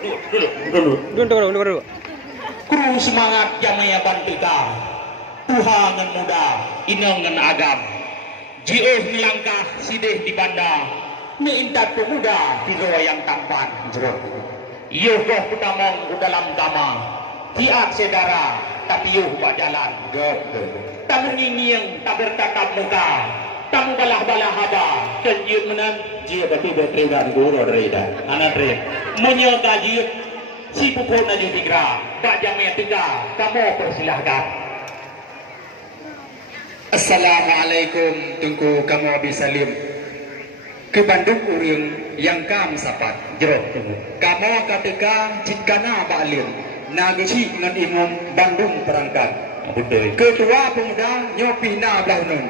Dulu. Kru semangat jamaya bantuta. Tuhan ngan muda, inong ngan agam. Jioh ngelangkah sideh di banda. Neintat pemuda tiga yang tampan. Yuh goh kutamong dalam tama. Tiak sedara tapi yuh buat jalan. Tak mengingiang, tak bertatap muka. Tak balah-balah haba. Kenjut menang. Jia betul betul dan guru reda. Anak red. Menyoga jia. Si pupun aja tiga. Bak jamaya tiga. Kamu persilahkan. Assalamualaikum tungku kamu Abi Salim. Ke Bandung urang yang kam sapat. Jeruk. Kamu ketika jikana balim. Nagasi dengan imam Bandung perangkat. Betul. Ketua pemuda nyopina belahunun.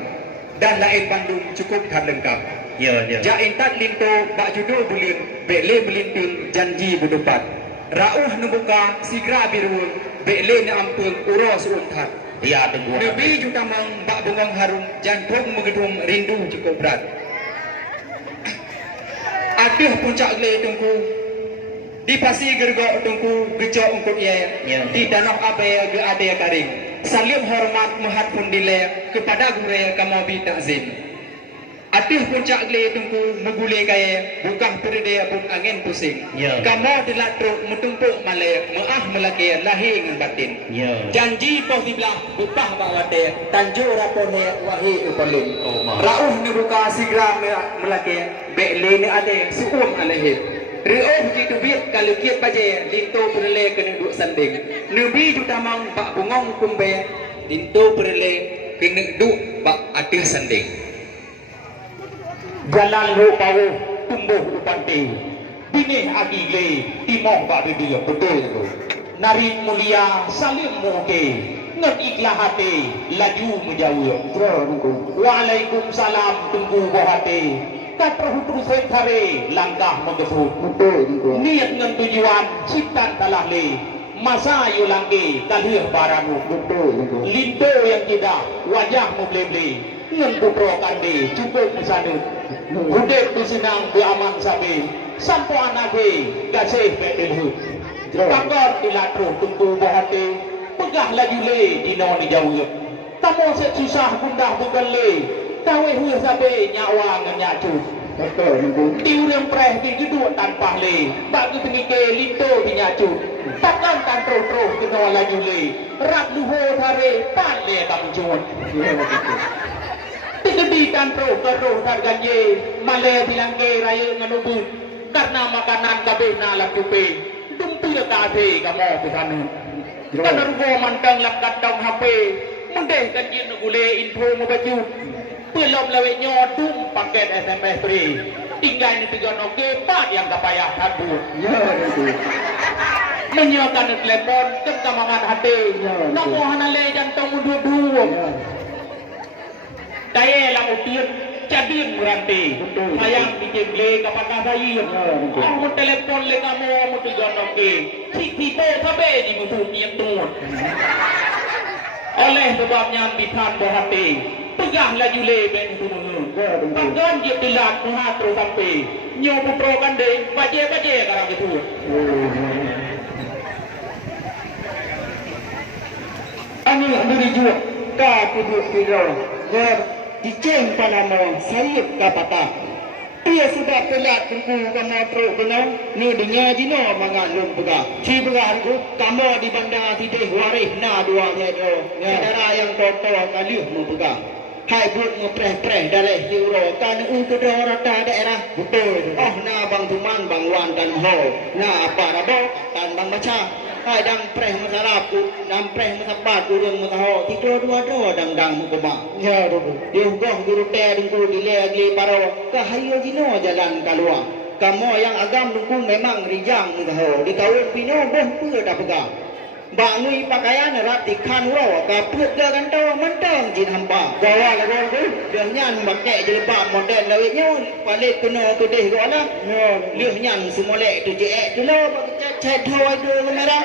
Dan lain Bandung cukup dan lengkap. Ya. Jaintat linto bak judo bulin. Bekle belintun janji budupat. Rauh nembuka sigra birun. Bekle ne ampun uros untat. Ya tunggu. Nabi juga mang bak bengong harum jantung mengedung rindu cukup berat. Aduh puncak le tungku. Di pasi gergok tungku gejok ungkut ya. Di danau abe ge ade karing. Salim hormat mahat pun dile kepada gure kamobi takzim. Aduh puncak le tungku megule kaya bukan perde pun angin pusing. Kamu dilatruk mutumpuk male maah melaki lahir dengan batin. Janji poh dibelah upah bawate tanjur rapone wahi upalun. Rauh ni buka sigra melaki bekle ni ade suum alehib. Reuh di tubit kalau kiat baje linto perle kena duk sanding. Nabi juta mang bak bungong kumbe linto perle kena duk bak adeh sanding. Jalan lu pau tumbuh upanti. Binih agile timoh bak dia betul tu. Nari mulia salim muke. Ngan ikhlas hati laju menjauh. Waalaikumsalam tunggu bohati. Tak perlu terus thare langkah mengebut. Niat ngan tujuan ciptaan telah le. Masa yu langge kalih baramu. Linto yang tidak wajahmu blebli. Ngan putro kande cukup mesanut. Budek tu senang beraman sabi. Sampo anake gasih bedelhu. Pangor dilatro tunggu bohate. Pegah laju le dino ni jauh. Tamu set susah gundah bukan le. Tawe hu sabe nyawa ngan nyacu. Tiu yang preh di geduk tanpa le. Bagi tengike linto di nyacu. Takkan kan terus dino laju le. Rap luho thare pan le kamu cuan. Digedikan terus harganya male bilangke raya nganubun karena makanan kabeh na lakupe dumpil kade kamu kesana karena rugo mantang lap katong HP mendeh kan yin gule info mo baju pelom lawe nyodum paket SMS free tinggal ni tiga noke pak yang kapayah kabur menyokan telepon kekamangan hati namo hanale jantung dua-dua Daya lang utir, cabin berarti. Sayang bikin le kapakah saya. Aku telepon le kamu, aku tiga noke. Cik sabe di musuh yang turun. Oleh sebabnya bitan berhati. Pegah laju le ben itu menurut. Panggan dia bilat muhat terus sampai. Nyo putro kan deh, baje karang itu. Ani ambil juga. Kau duduk tidur. Diceng panama sayip kapata. Dia sudah pelat tunggu kamu teruk kenal. Ni dengar jino mengandung pegah. Si pegah itu kamu di bandar tidak waris na dua meter. Saudara yang kotor kaliu mempegah. Hai buat ngepreh-preh dalih euro kan untuk rata daerah. Betul. Oh na bang Tuman bang Wan dan Ho. Na apa rabo kan bang baca. Hai dang preh masarapu, dang preh masapat urang masaho. Tiga dua dang mukoma. Ya dodo. Dia goh guru teh dengku dile agli paro. Kahayo jino jalan kalua. Kamu yang agam dukung memang rijang masaho. Di kawin pino boh pura dah pegang. Bangui pakaian rati kan uro. Kaput ga gantau mentang jin hamba. Bawa lagu tu. Dia nyan pakai jelebab model lawitnya. Balik kena tu deh gua lah. Liuh nyan semua lek tu jek tu lah. Cek thoi tu merah.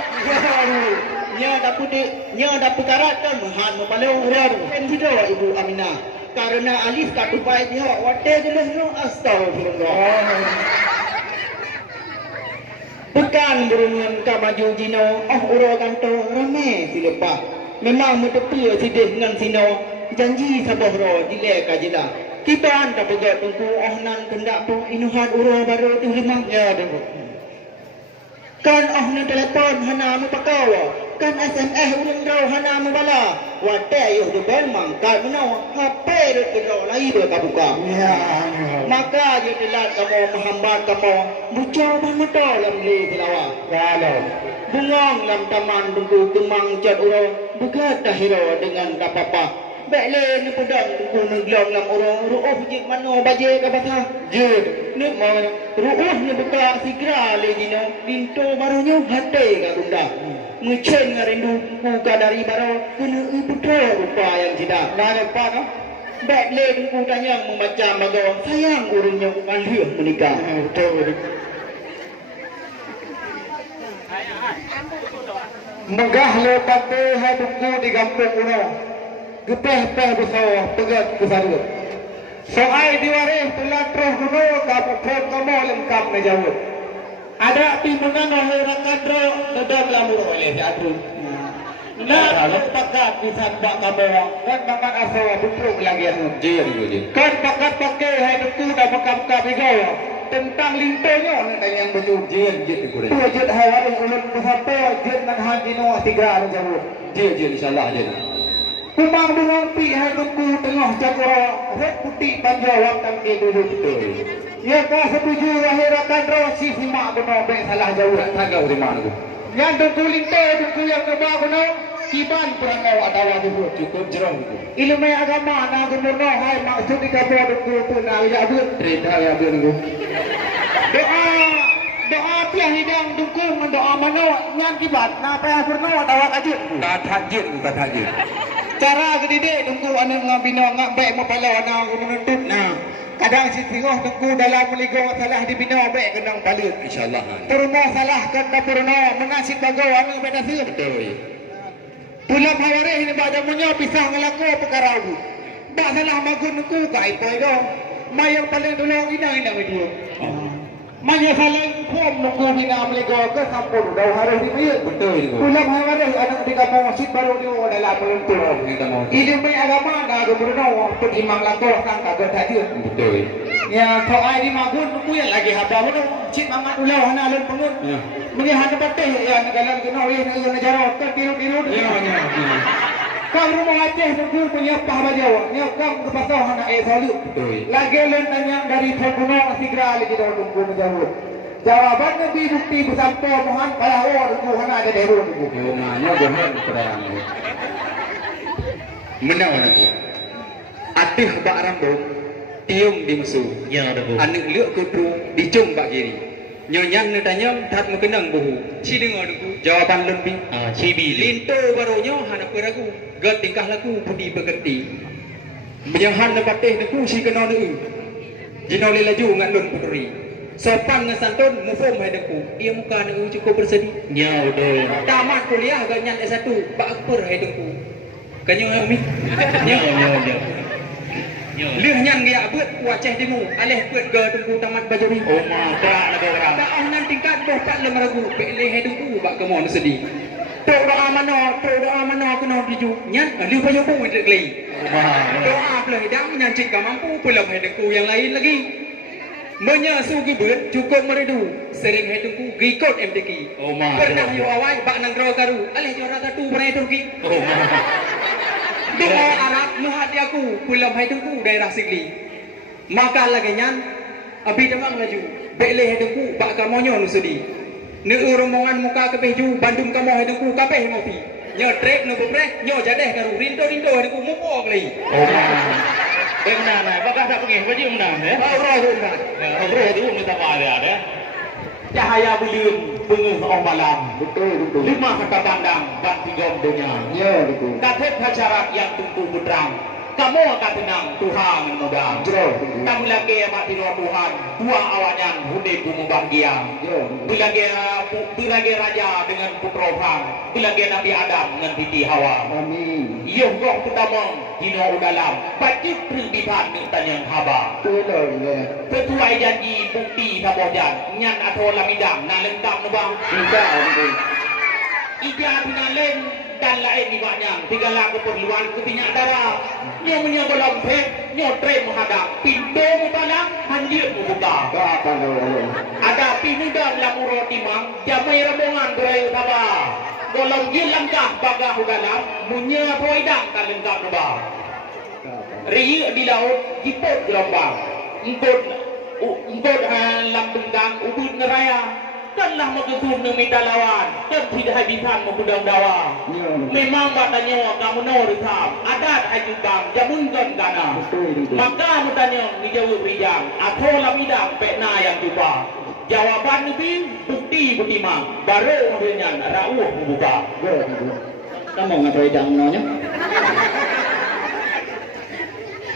Nya dapat karat kan mahan mapalau urar. Kan video Ibu Aminah. Karena alif katupai dia wadah jelas no astagfirullah. Pekan berungan ka maju jino, uro kanto rame silepa. Memang mutepia sidih dengan sino, janji sabohro jile ka jila. Kiban tak pegat tungku nan kendak tu inuhan uro baru tu limang ya dengku. Kan nan telepon hana mu pakawa, kan SMS urang rau hana mu bala. Wate ayuh tu ben mang kan menau HP rut kedau lai be ka buka. Ya. Maka je telat kamu menghambat kamu buco mata lam le tilawa. Kalau bungong lam taman tunggu kemang cat uro buka tahiro dengan tak apa. Baik le ni pedang tunggu neglong lam uro ruuh jik mano baje ka batha. Je ni mau ruuh ni buka sigra le dino pintu barunya hate ka bunda. Mencen ngarindu buka dari baru kena putra rupa yang tidak. Mana apa no? Baik le tunggu tanya membaca mago sayang urungnya alih menikah. Betul. Megah le pate hai tunggu di kampung uno. Gepeh-peh besar pegat kesarut. Soai diwaris telat terus kuno kapok kamu lengkap na jawab. Ada timbangan oleh rakadro dedam lamur oleh jadru. Nah, pakat bisa bak kamu kan pakat asal butruk lagi anu. Kan pakat pakai hai tu dah pakam kabigau tentang lintonya nak yang belum jin dikurai. Tu jin hai harus ulun pesapa jin nan hajino tiga anu jawab. Jin insyaallah jin. Kumang bungang pi hai tungku tengah cakora red putih panjawab tangke dulu betul. Ya kah setuju lahirakan rosi simak benar ben salah jauh tagau di mana tu. Yang tungku linte tungku yang keba benar kiban perangau adawa dulu cukup jerong itu. Ilmu agama na gumurno hai maksud di kapo tungku pun ya abun cerita ya abun tu. Doa piah hidang tungku mendoa mano nyan kibat na pa furno adawa kajut. Kata jin. Cara gede tunggu anu ngabino ngak baik mapala ana menuntut nah. Kadang si tengok tunggu dalam meligo salah dibino baik kenang balut insyaallah. Purno salah kan purno menasib bago anu beda sih betul. Pulang haware ini baca munyo pisah ngelaku perkara aku. Bak salah magun tunggu kai poi do. Mayang paling dulu ina video. Manya saling kom nunggu bina meligo ke sampur dah harus dibayar betul. Pulang haware anak di kampung masjid baru dia dalam menuntut. Ilmu agama dah gubernur imam laku sang kagak hadir betul. Ya soal di magun tunggu yang lagi haba betul. Cik mamat ulah hana alun pengut. Melihat patih ya negara kena oleh negara ke biru-biru. Ya. Kau rumah Aceh tunggu punya pah bajawa. Ni kau kepasau hana salut. Lagi len tanya dari Purno Sigra lagi dah tunggu menjawab. Jawabannya di bukti bersampo mohon payah tunggu hana ada deru tunggu. Yo mana bohong perang. Menawan aku. Atih bak rambo tiung di musuh. Ya ada bu. Anak liuk kudu dicung bak kiri. Nyonya tanya tat mengenang buhu. Si dengar aku jawaban lebih. Cibi. Linto barunya hana peragu. Gat tingkah laku budi bekerti. Menyahan nepatih aku si kena nu. Jinole laju ngan lun puteri. Sopan dengan santun mufum hadaku. Ia muka nu cukup bersedih. Ya udah. Tamat kuliah ganyan S1 bak akbar hadaku. Kanyo mi. Ya. Lih nyan gaya buat wajah demo alih buat ke tunggu tamat bajuri. Oh maka lagu orang. Tak nan tingkat boh tak lemaragu peleh hidungku bak kemon sedih. Doa mana kena diju. Nyan liu bayo pun untuk lagi. Doa peleh hidang nyan cik mampu pulang hidungku yang lain lagi. Menyasu gibut cukup meredu sering hidungku gikot MTQ. Oh maka. Pernah yo awai bak nang raw karu alih yo ragatu pernah Turki. Oh maka. Doa Arab muhati aku pulang hidungku daerah Sigli. Maka lagi nyan abi demang laju. Beleh hidungku bak kamonyo nu sedih. Ne rombongan muka kepeju Bandung kamu hidungku kapeh ngopi. Nyo trek nu bepreh nyo jadeh karu rinto hidungku mupo kali. Oh. Benar nah, bakal tak pergi baju benar ya. Roh tu minta ada. Cahaya belum penguh orang malam. Betul. 5 kata pandang dan 3 dunia. Ya betul. Katib hajarat yang tunggu putrang. kamu akan tenang Tuhan mudah. Jero. Kamu lagi mak tiro Tuhan, buang awanyan hudik kumu bahagia. Bilagi raja dengan putra Tuhan, bilagi Nabi Adam dengan Siti Hawa. Amin. Yo roh pertama dino udalam, bacit perbitan tanya haba. Betul. Sesuai janji bukti sabojan, nyan atau lamidang nak lengkap nubang. Tidak. Ija pinalen dan lain di banyak segala keperluan ketinyak darah nyo menyogolam pet nyo trem menghadap pintu mubalang hanjir membuka ada pinudang lamuro timang jamai rombongan berai sabar golong langkah bagah dalam munya poidang tak lengkap nubah riuk di laut jiput gelombang engkot lambenggang ubud neraya kanlah magusub ng may dalawan kan tidak habisan mo budang dawa memang batanya kamu norisam adat ajubang jamunkan kana maka mutanya dijawab rijang atau lamidang pekna yang jumpa jawaban lebih bukti butimang baru dengan rauh membuka kamu ngatai dang nonya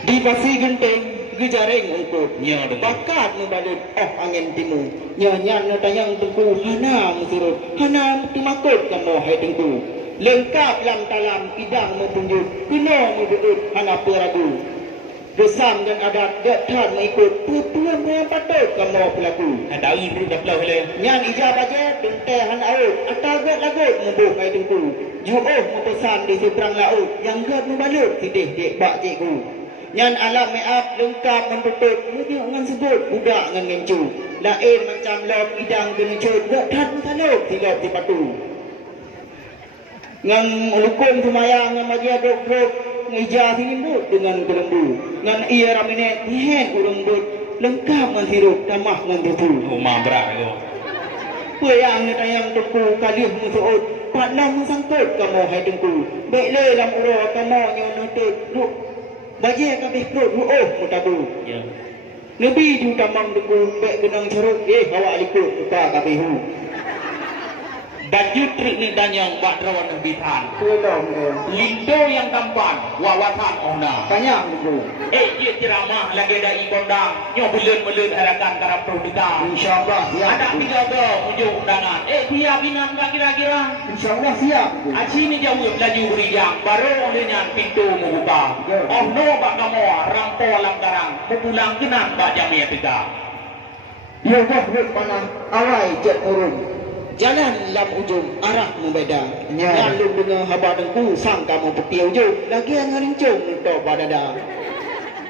di pasi genteng gejareng untuk bakat membalut angin timur nyanyan tayang tengku hana musurut hana timakut kamu hai tengku lengkap lam talam idang metunjuk kuno mudut hana peragu besam dan adat gathan mengikut tuan yang patut kamu pelaku ada ibu dah pelau hele nyan ijab aja tenteh han aut atagot lagut membuh hai tengku juoh mempesan di seberang laut yang gat membalut sidih dek bak cikgu nyan alam me'ap lengkap mentutup mudik dengan sebut budak dengan ngencu lain macam lom idang kena cut gak tan taluk silap di patu ngan lukun semayang ngan majia dok-dok ngija sinimbut dengan kelembu ngan iya raminet nihen urung but lengkap ngan sirup tamah ngan tutu rumah berat itu peyang ni tayang tuku kalih musuut patlam sangkut kamu hai tengku baik le lam uro kamu nyo nutut duk bagi kabeh perut mutabu. Ya. Nabi ju tamang deku bek genang ceruk bawa likut buka kabeh hu. Baju trik ni danyang bak rawan bitan. Tolong Lindo yang tampan wawasan ona. banyak deku. Dia ceramah lagi ada ibondang. Nyo bulan-bulan harakan karap produka. Insyaallah siap. Ada tiga go unjuk undangan. Siap binan tak kira-kira. Insyaallah siap. Aci ni jauh laju berijang baru dengan pintu membuka. Oh no bak kamu rampo langgarang. Pulang kenang bak jamia kita. Ya dah mana awai jet turun. Jalan lam ujung arah membeda. Lalu dengan haba dengku sang kamu peti ujung lagi yang ngerincung untuk badada.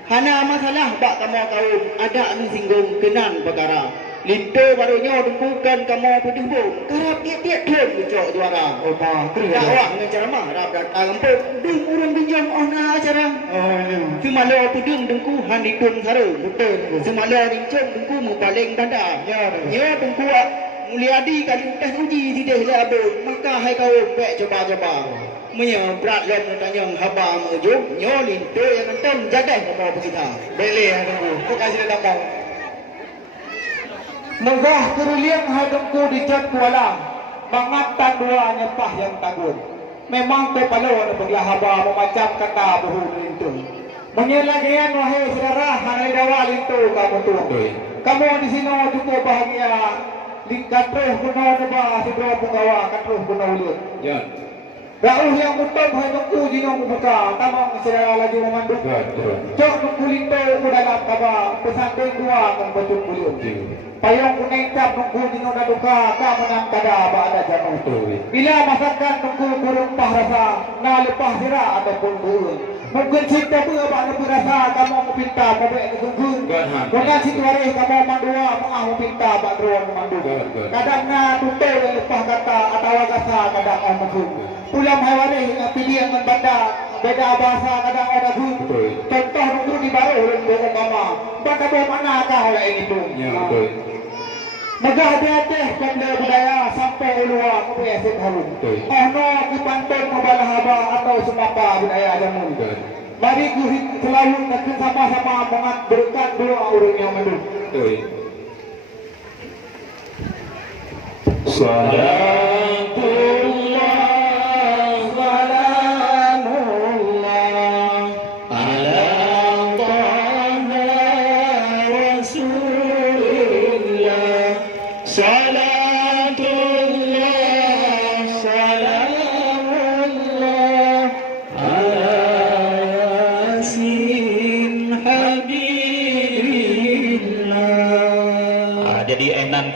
Hana masalah bak kamu kaum ada anu singgung kenan perkara. Linto barunya dengkukan kamu pedembung. Karap tiap-tiap tuan ucok juara. Dakwah dengan ceramah rap datang empuk. Dung urung pinjam ona acara. Semala pudung dengku handikun saru. Betul. Semala rincung dengku mupaling tanda. Ya dengku muliadi kali tes uji tidak le abul maka hai kau bek coba-coba menye berat lom tanya haba mujung nyolin tu yang entam jaga kamu kita beli aku tu kasih lapang megah keruliang hadamku di cat kuala mangatan dua nyepah yang tagun memang tu palu ada begilah haba memacam kata buhu itu menyelagian wahai saudara hanai dawal itu kamu tu kamu di sini cukup bahagia Katruh guna neba sebelum penggawa katruh guna ulit. Ya. Rauh yang betul hai tunggu jinong buka tamang sedara laju memanduk. Cok nunggu linto ku dalam kaba pesantren dua kan betul kulium. Payung kuning cap nunggu jinong daduka ka menang kada ba ada jamu. Bila masakan nunggu kurung pah rasa na lepah sira ataupun burung. Mungkin cinta pun apa nak berasa kamu pinta mabek kesungguh. Bukan situasi kamu mandua mau pinta bak ruang mandu. Kadang na tutul lepas kata atau kasa kadang orang mengkung. Pulang hewani pilih yang benda beda bahasa kadang ada gu. Contoh nunggu di baru orang mama. Benda mana kah oleh ini tu? Megah hati-hati benda budaya sampai luar ke esok halu. No kipantun mabalah haba atau semapa budaya jamu. Mari ku selalu nak sama-sama mengat berkat dua orang yang madu. Salatullah salamullah ala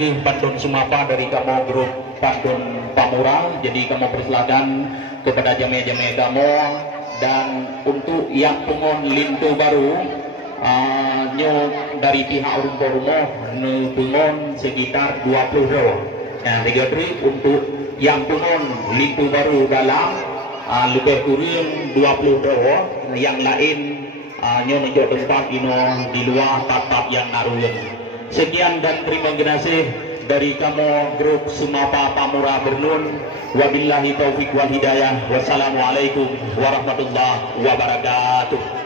lagi Pandun Sumapa dari kamu grup Pandun Pamura. Jadi kamu persilakan kepada jamaah-jamaah kamu. Dan untuk yang pengon lintu baru nyo dari pihak rumah pengon sekitar 20 roh. Nah, registry untuk yang pengon lintu baru dalam lebih kurang 20 roh. Yang lain nyo menjadi tempat di luar tatap yang narun. Sekian dan terima kasih dari kamu grup Sumapa Pamura Bernun. Wabillahi taufiq wal hidayah. Wassalamualaikum warahmatullahi wabarakatuh.